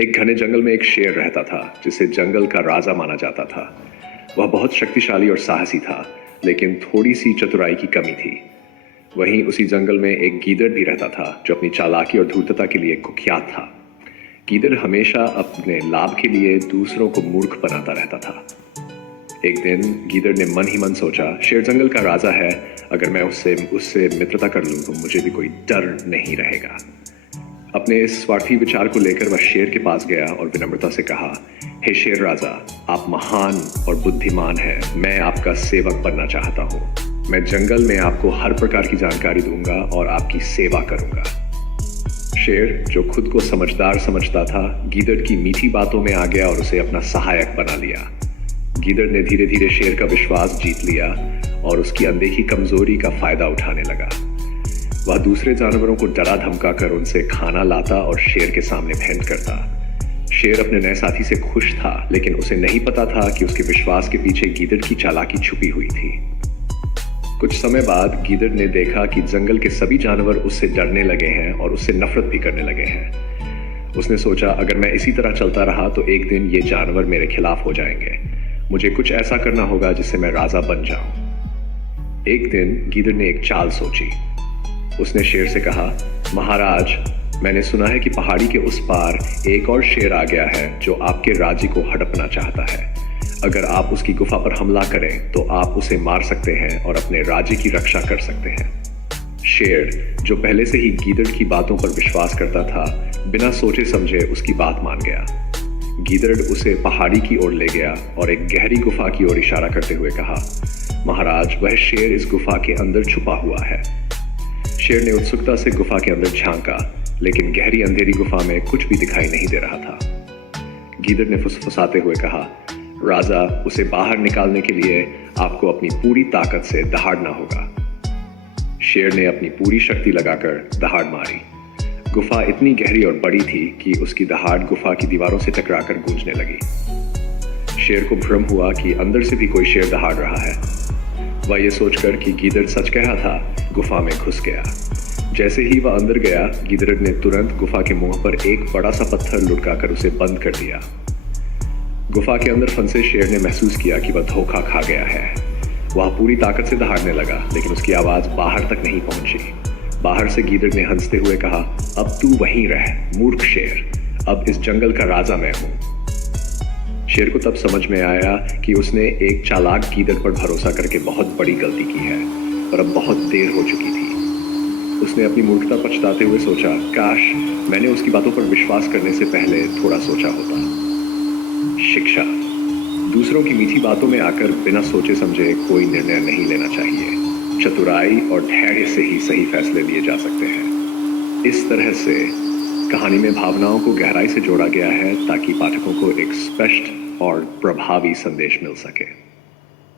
एक घने जंगल में एक शेर रहता था जिसे जंगल का राजा माना जाता था। वह बहुत शक्तिशाली और साहसी था, लेकिन थोड़ी सी चतुराई की कमी थी। वहीं उसी जंगल में एक गीदड़ भी रहता था जो अपनी चालाकी और धूर्तता के लिए कुख्यात था। गीदड़ हमेशा अपने लाभ के लिए दूसरों को मूर्ख बनाता रहता था। एक दिन गीदड़ ने मन ही मन सोचा, शेर जंगल का राजा है, अगर मैं उससे मित्रता कर लूं तो मुझे भी कोई डर नहीं रहेगा। अपने इस स्वार्थी विचार को लेकर वह शेर के पास गया और विनम्रता से कहा, हे शेर राजा, आप महान और बुद्धिमान हैं। मैं आपका सेवक बनना चाहता हूँ। मैं जंगल में आपको हर प्रकार की जानकारी दूंगा और आपकी सेवा करूंगा। शेर, जो खुद को समझदार समझता था, गीदड़ की मीठी बातों में आ गया और उसे अपना सहायक बना लिया। गीदड़ ने धीरे धीरे शेर का विश्वास जीत लिया और उसकी अनदेखी कमजोरी का फायदा उठाने लगा। वह दूसरे जानवरों को डरा धमका कर उनसे खाना लाता और शेर के सामने भेंट करता। शेर अपने नए साथी से खुश था, लेकिन उसे नहीं पता था कि उसके विश्वास के पीछे गीदड़ की चालाकी छुपी हुई थी। कुछ समय बाद गीदड़ ने देखा कि जंगल के सभी जानवर उससे डरने लगे हैं और उससे नफरत भी करने लगे हैं। उसने सोचा, अगर मैं इसी तरह चलता रहा तो एक दिन ये जानवर मेरे खिलाफ हो जाएंगे। मुझे कुछ ऐसा करना होगा जिससे मैं राजा बन जाऊं। एक दिन गीदड़ ने एक चाल सोची। उसने शेर से कहा, महाराज, मैंने सुना है कि पहाड़ी के उस पार एक और शेर आ गया है जो आपके राज्य को हड़पना चाहता है। अगर आप उसकी गुफा पर हमला करें तो आप उसे मार सकते हैं और अपने राज्य की रक्षा कर सकते हैं। शेर, जो पहले से ही गीदड़ की बातों पर विश्वास करता था, बिना सोचे समझे उसकी बात मान गया। गीदड़ उसे पहाड़ी की ओर ले गया और एक गहरी गुफा की ओर इशारा करते हुए कहा, महाराज, वह शेर इस गुफा के अंदर छुपा हुआ है। शेर ने उत्सुकता से गुफा के अंदर झांका, लेकिन गहरी अंधेरी गुफा में कुछ भी दिखाई नहीं दे रहा था। गीदड़ ने फुसफुसाते हुए कहा, राजा, उसे बाहर निकालने के लिए आपको अपनी पूरी ताकत से दहाड़ना होगा। शेर ने अपनी पूरी शक्ति लगाकर दहाड़ मारी। गुफा इतनी गहरी और बड़ी थी कि उसकी दहाड़ गुफा की दीवारों से टकराकर गूंजने लगी। शेर को भ्रम हुआ कि अंदर से भी कोई शेर दहाड़ रहा है। वह यह सोचकर कि गीदड़ सच कहा था, गुफा में घुस गया। जैसे ही वह अंदर गया, गीदड़ ने तुरंत गुफा के मुंह पर एक बड़ा सा पत्थर लुढ़काकर उसे बंद कर दिया। गुफा के अंदर फंसे शेर ने महसूस किया कि वह धोखा खा गया है। वह पूरी ताकत से दहाड़ने लगा, लेकिन उसकी आवाज बाहर तक नहीं पहुंची। बाहर से गीदड़ ने हंसते हुए कहा, अब तू वहीं रह, मूर्ख शेर। अब इस जंगल का राजा मैं हूं। शेर को तब समझ में आया कि उसने एक चालाक गीदड़ पर भरोसा करके बहुत बड़ी गलती की है और अब बहुत देर हो चुकी थी। उसने अपनी मूर्खता पछताते हुए सोचा, काश मैंने उसकी बातों पर विश्वास करने से पहले थोड़ा सोचा होता। शिक्षा: दूसरों की मीठी बातों में आकर बिना सोचे समझे कोई निर्णय नहीं लेना चाहिए। चतुराई और धैर्य से ही सही फैसले लिए जा सकते हैं। इस तरह से कहानी में भावनाओं को गहराई से जोड़ा गया है ताकि पाठकों को एक स्पष्ट और प्रभावी संदेश मिल सके।